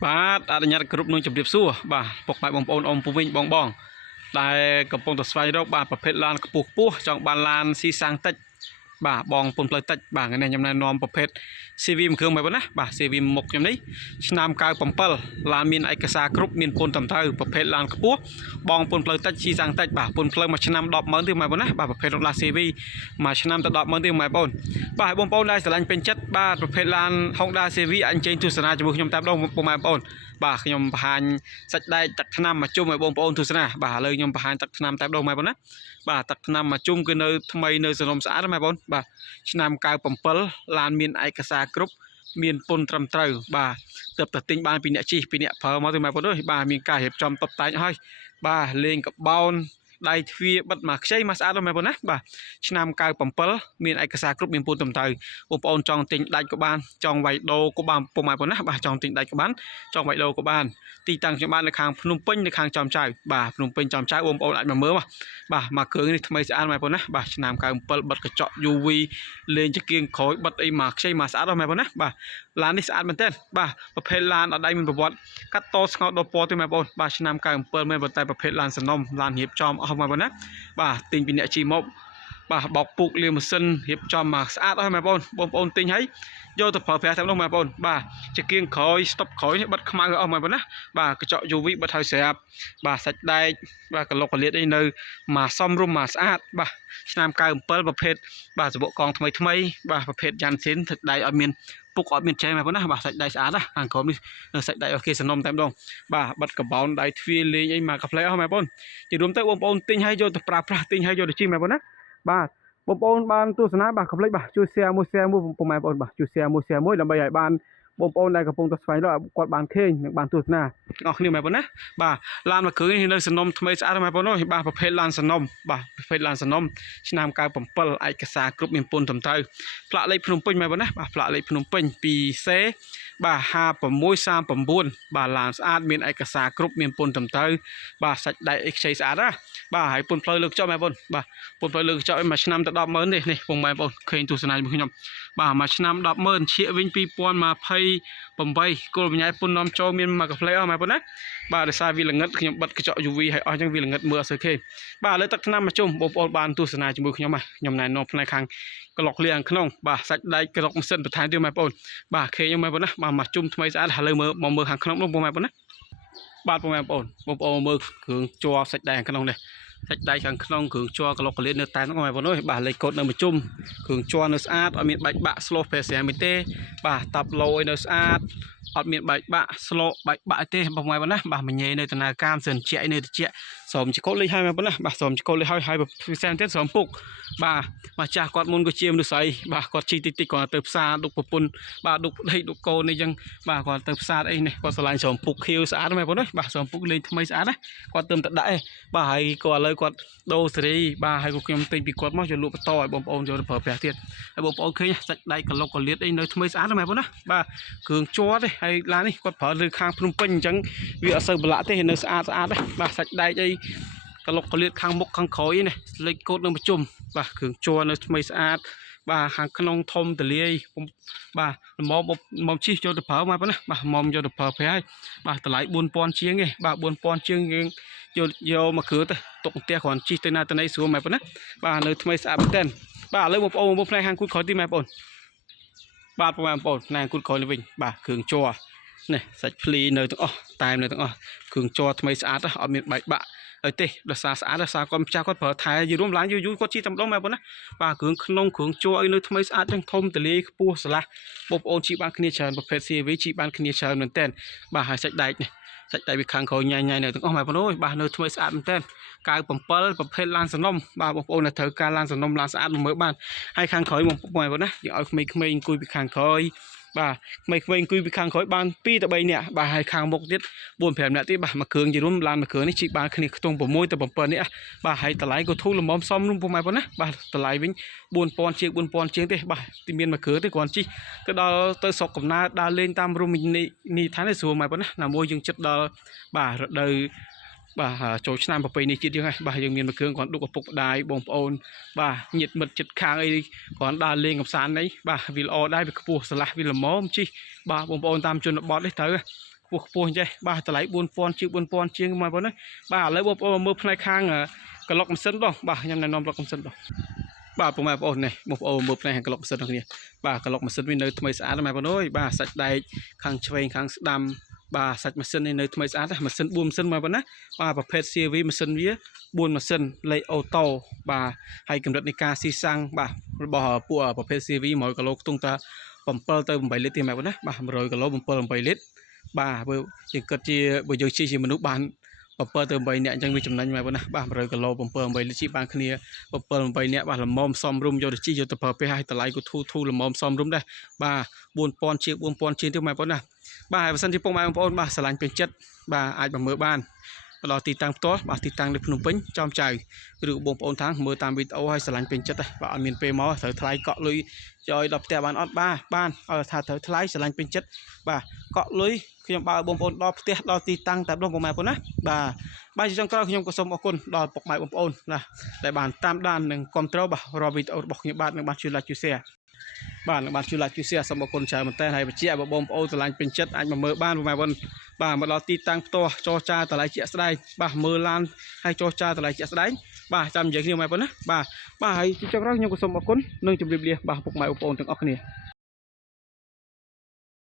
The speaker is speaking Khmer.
បាទអនុញ្ញាតគ្រប់នឹងជម្រាបសួរបាទពុកម៉ែបងប្អូនអ៊ំពូវិញបងដែលកំពុងតែស្វែងរកបាទប្រភេទឡានខ្ពស់ចង់បានឡានស៊ីសាំងតិចបាទបងពុនផ្លូវតិចបាទថ្ងៃនេះខ្ញុំណែនាំប្រភេទ CV មួយគ្រឿងមកណាបាទ CV មុខខ្ញុំនេះឆ្នាំ97ឡានមានឯកសារគ្រប់មានពន្ធត្រឹមត្រូវប្រភេទឡានខ្ពស់បងពុនផ្លូវតិចស៊ីសាំងតិចបាទពុនផ្លូវមួយឆ្នាំ100000ទៀតមកណាបាទប្រភេទរថឡា CV មួយឆ្នាំទៅ100000ទៀតមកបងបាទបងប្អូនដែលស្រឡាញ់ពេញចិត្តបាទប្រភេទឡាន Honda CV អញ្ជើញទស្សនាជាមួយខ្ញុំតាមដងបងប្អូនបាទខ្ញុំបង្ហាញសាច់ដែកទឹកថ្នាំមកជុំឲ្យបងប្អូនទស្សនាបាទឥឡូវខ្ញុំបង្ហាញទឹកថ្នាំតាមដងមកបងណាបាទទឹកថ្នាំមកជុំគឺនៅថ្មីនៅសរំស្អាតមកបងបាទឆ្នាំ97ឡានមានឯកសារគ្រប់មានពន្ធត្រឹមត្រូវបាទទើបតែទិញបានពីអ្នកជិះពីអ្នកប្រើមកទៅមកបងអើយបាទមានការរៀបចំតុបតែងឲ្យបាទលេងកបោនដៃទ្វាបិទមកខ្ចីមកស្អាតមកបងណាបាទឆ្នាំ97មានឯកសារគ្រប់មានពន្ធត្រឹមត្រូវបងប្អូនចង់ទិញដាច់ក៏បានចង់វាយដូរក៏បានពុំមកបងណាបាទចង់ទិញដាច់ក៏បានចង់វាយដូរក៏បានទីតាំងខ្ញុំបាននៅខាងភ្នំពេញនៅខាងចំចៅបាទភ្នំពេញចំចៅបងប្អូនអាចមកមើលបាទមកគ្រឿងនេះថ្មីស្អាតមកបងណាបាទឆ្នាំ97បិទកញ្ចក់ UV លេងជាគៀងក្រោយបិទអីមកខ្ចីមកស្អាតមកបងណាបាទឡាននេះស្អាតមែនទែនបាទប្រភេទឡានអត់ដៃមានប្រវត្តិកាត់តស្ងោតដល់ពណ៌ទេបងប្អូនបាទឆ្នាំ97មែនប៉ុន្តែប្រភេទឡានសំណុំឡានរៀបចំអស់មកបងណាបាទទិញពីអ្នកជីមកបាទបោកពុកលាងម៉ាស៊ីនរៀបចំមកស្អាតអស់បងប្អូនទិញហើយយកទៅប្រើប្រាស់តាមនោះបងប្អូនបាទជាគៀងក្រោយស្តុបក្រោយបិទខ្មៅអស់មកបងណាបាទកញ្ចក់ UV បិទហើយស្រាប់បាទសាច់ដែកបាទកឡុកកលៀតអីនៅមកសំរុំមកស្អាតបាទឆ្នាំ97ប្រភេទបាទសបុកកងថ្មីបាទប្រភេទយ៉ាន់ស៊ីនទឹកដៃអត់មានពុកអត់មានចែមកបងណាបាទសាច់ដៃស្អាតណាខាងក្រោមនេះសាច់ដៃអូខេសំណុំតែម្ដងបាទបិទកបោនដៃទ្វាលេងអីមកកាផ្លែអស់បងប្អូនជារួមទៅបងប្អូនទិញហើយយកទៅប្រើប្រាស់ទិញហើយយកទៅជិះបងប្អូនណាបាទបងប្អូនបានទស្សនាបាទកុំភ្លេចបាទជួយ share មួយពុកម៉ែបងប្អូនបាទជួយ share មួយដើម្បីឲ្យបានបងប្អូនដែលកំពុងតែស្វែងរកគាត់បានឃើញនិងបានទស្សនាអស់គ្នាបងប្អូនណាបាទឡានមួយគ្រឿងនេះនៅសំណុំថ្មីស្អាតបងប្អូនអើយបាទប្រភេទឡានសំណុំបាទប្រភេទឡានសំណុំឆ្នាំ97ឯកសារគ្រប់មានពន្ធត្រឹមត្រូវផ្លាកលេខភ្នំពេញបងប្អូនណាបាទផ្លាកលេខភ្នំពេញ 2C បាទ5639បាទឡានស្អាតមានឯកសារគ្រប់មានពន្ធត្រឹមត្រូវបាទសាច់ដែកអីខ្ចីស្អាតណាបាទហើយពន្ធផ្លូវលើកចុះបងប្អូនបាទពន្ធផ្លូវលើកចុះមួយឆ្នាំទៅ100000នេះបងប្អូនឃើញទស្សនារបស់ខ្ញុំបាទមួយឆ្នាំ100000ឈៀកវិញ2028គោលបញ្ញាពន្ធនាំចូលមានមកកាផ្លេអស់បងប្អូនណាបាទដោយសារវាល្ងិតខ្ញុំបិទកញ្ចក់ UV ឲ្យអស់អញ្ចឹងវាល្ងិតមើលអត់សូវឃើញបាទឥឡូវទឹកថ្នាំមកជុំបងប្អូនបានទស្សនាជាមួយខ្ញុំខ្ញុំណែនាំផ្នែកខាងក្លុកលាងក្នុងបាទសាច់ដែកក្លុកម៉ាស៊ីនបន្ថែមទៀតបងប្អូនបាទឃើញខ្ញុំបងប្អូនណាបាទមកជុំថ្មីស្អាតឥឡូវមើលខាងក្នុងនោះបងប្អូនណាបាទបងប្អូនមើលគ្រឿងជ័រសាច់ដែកខាងក្នុងនេះសាច់ដៃខាងក្នុងគ្រឿងជ័រក្លុកកលៀននៅតែហ្នឹងបងប្អូនអើយបាទលេខកូដនៅមួយជុំគ្រឿងជ័រនៅស្អាតអត់មានបែកបាក់ស្លូសប្រេសរាមទេបាទតាប់ឡូឲ្យនៅស្អាតអត់មានបែកបាក់ស្លូបែកបាក់ទេបងប្អូនណាបាទមញ៉េនៅដំណើរការសិនជានៅតិចសូមចកូតលេខឲ្យបងប្អូនណាបាទសូមចកូតលេខឲ្យពិសេសទៀតសូមពុកបាទម្ចាស់គាត់មុនក៏ជាមនុស្សស្រីបាទគាត់ជីតិចគាត់ទៅផ្សារដុកប្រពន្ធបាទដុកដេកដុកកូនអីចឹងបាទគាត់ទៅផ្សារអីនេះគាត់ឆ្លាញ់សូមពុកខៀវស្អាតបងប្អូនណាបាទសូមពុកលេខថ្មីស្អាតណាគាត់ទៅតែដាក់ឯងបាទហើយគាត់ឥឡូវគាត់ដូរសេរីបាទហើយខ្ញុំទិញពីគាត់មកយកលក់បន្តឲ្យបងប្អូនយកទៅប្រើប្រាស់ទៀតហើយបងប្អូនឃើញសាច់ដែកក្លុកកលៀតអីនៅថ្មីស្អាតណាបងប្អូនណាបាទគ្រឿងជ័រទេហើយឡាននេះគាត់ប្រើលើខាងភ្នំពេញអញ្ចឹងវាអត់សូវប្រឡាក់ទេនៅស្អាតទេបាទសាច់ដែកអីក្លុកកលៀតខាងមុខខាងក្រោយនេះលេខកូដនៅប្រជុំបាទគ្រឿងជ័រនៅថ្មីស្អាតបាទខាងក្នុងធំទលាយបាទមកជិះយកទៅប្រើមកប៉ុណ្ណាបាទមកយកទៅប្រើប្រាស់ហើយបាទតម្លៃ4000ជាងទេបាទ4000ជាងយើងយកមកគ្រឿងទៅទុកផ្ទះគ្រាន់ជិះទៅណាទៅណីស្រួលមកប៉ុណ្ណាបាទនៅថ្មីស្អាតមែនទែនបាទឥឡូវបងប្អូនផ្នែកខាងគូតក្រោយទីបងប្អូនបាទបងប្អូនផ្នែកគូតក្រោយនេះវិញបាទគ្រឿងជ័រនេះសាច់ភ្លីនៅទាំងអស់តែនៅទាំងអស់គ្រឿងជ័រថ្មីស្អាតអត់មានបែកបាក់ហើយទេដោយសារស្អាតដោយសារគាត់ម្ចាស់គាត់ប្រើថែយូររួមឡើងយូរគាត់ជីតែម្ដងបងប្អូនណាបាទគ្រឿងក្នុងគ្រឿងជ័រអីនៅថ្មីស្អាតទាំងធំទលាយខ្ពស់ស្រឡះបងប្អូនជីបានគ្នាច្រើនប្រភេទ CV ជីបានគ្នាច្រើនមែនតើបាទហើយសាច់ដែកនេះសាច់ដែកវាខាងក្រោយញ៉ៃនៅទាំងអស់បងប្អូនបាទនៅថ្មីស្អាតមែនតើ97ប្រភេទឡានសំណុំបាទបងប្អូនត្រូវការឡានសំណុំឡានស្អាតមើលបានហើយខាងក្រោយបងប្អូនណាយើងឲ្យក្មេងៗអង្គុយពីខាងក្រោយបាទក្មេងៗអង្គុយពីខាងក្រោយបាន2ទៅ3នាក់បាទហើយខាងមុខទៀត4 5នាក់ទៀតបាទមួយគ្រឿងជារួមឡានមួយគ្រឿងនេះជីបានគ្នាខ្ទង់6ទៅ7នាក់បាទហើយតម្លៃក៏ធូរល្មមសមនោះពុកម៉ែបងណាបាទតម្លៃវិញ4000ជាងទេបាទទីមានមួយគ្រឿងទេគ្រាន់ជីទៅដល់ទៅស្រុកកំណើតដើរលេងតាមរមណីយដ្ឋាននេះស្រួលម៉ែបងណាណាមួយយើងចិត្តដល់បាទរដូវបាទចូលឆ្នាំប្រពៃណីជាតិយើងហ្នឹងបាទយើងមានមួយគ្រឿងគ្រាន់ដុកឪពុកម្ដាយបងប្អូនបាទញាតិមិត្តចិត្តខាងអីគ្រាន់ដើរលេងកំសាន្តអីបាទវាល្អដែរវាខ្ពស់ស្រឡះវាល្មមជីបាទបងប្អូនតាមជនបទនេះត្រូវ ពោះចេះបាទតម្លៃ4000ជាង4000ជាងមកបងណាបាទឥឡូវបងប្អូនមើលផ្នែកខាងក្លុកម៉ាស៊ីនបងបាទខ្ញុំណែនាំក្លុកម៉ាស៊ីនបងបាទពុកម៉ែបងប្អូននេះបងប្អូនមើលផ្នែកខាងក្លុកម៉ាស៊ីនរបស់គ្នាបាទក្លុកម៉ាស៊ីនវានៅថ្មីស្អាតម៉ែបងប្អូនអើយបាទសាច់ដែកខាងឆ្វេងខាងស្ដាំបាទសាច់ម៉ាស៊ីននេះនៅថ្មីស្អាតម៉ាស៊ីន4ម៉ាស៊ីនមកបងណាបាទប្រភេទ CV ម៉ាស៊ីនវា4ម៉ាស៊ីនលេខអូតូបាទហើយកម្រិតនៃការស៊ីសាំងបាទរបស់ពួកប្រភេទ CV 100គីឡូខ្ទង់តា7ទៅ8លីត្រទេម៉ែបងណាបាទ100គីឡូ7 8លីត្របាទបើយើងគិតជាបើយើងជិះជាមនុស្សបាន7ទៅ8នាក់អញ្ចឹងវាចំណេញម៉ែបងណាបាទ100គីឡូ7 8លីត្រជិះបានគ្នា7 8នាក់បាទល្មមសំរុំយកទៅជិះយកទៅប្រើប្រាស់ឲ្យតម្លៃក៏ធូរល្មមសំរុំដែរបាទ4000ជាង4000ជាងទៀតម៉ែបងណាបាទហើយបើសិនជាពុកម៉ែបងប្អូនបាទស្រឡាញ់ពេញចិត្តបាទអាចមកមើលបានដល់ទីតាំងផ្ទាល់បាទទីតាំងនៅភ្នំពេញចំចៅឬបងប្អូនថាមើលតាមវីដេអូហើយស្រឡាញ់ពេញចិត្តបាទអត់មានពេលមកត្រូវថ្លៃកក់លុយយកដល់ផ្ទះបានអត់បានឲ្យថាត្រូវថ្លៃស្រឡាញ់ពេញចិត្តបាទកក់លុយខ្ញុំបើបងប្អូនដល់ផ្ទះដល់ទីតាំងតែបងប្អូនណាបាទជាចុងក្រោយខ្ញុំក៏សូមអរគុណដល់ពុកម៉ែបងប្អូនណាដែលបានតាមដាននិងគាំទ្របាទរាល់វីដេអូរបស់ខ្ញុំបាទនឹងបានជួយ like ជួយ share បាទនឹងបានជួយ like ជួយ share សូមអរគុណច្រើនមែនតើហើយបញ្ជាក់បងប្អូនស្រឡាញ់ពេញចិត្តអាចមកមើលបានបងប្អូនបាទមកដល់ទីតាំងផ្ទាល់ចរចាតម្លៃជាក់ស្ដែងបាទមើលឡានហើយចរចាតម្លៃជាក់ស្ដែងបាទចាំនិយាយគ្នាបងប្អូនណាបាទហើយជាចុងក្រោយខ្ញុំក៏សូមអរគុណនិងជម្រាបលាបាទពុកម៉ែបងប្អូនទាំងអស់គ្នា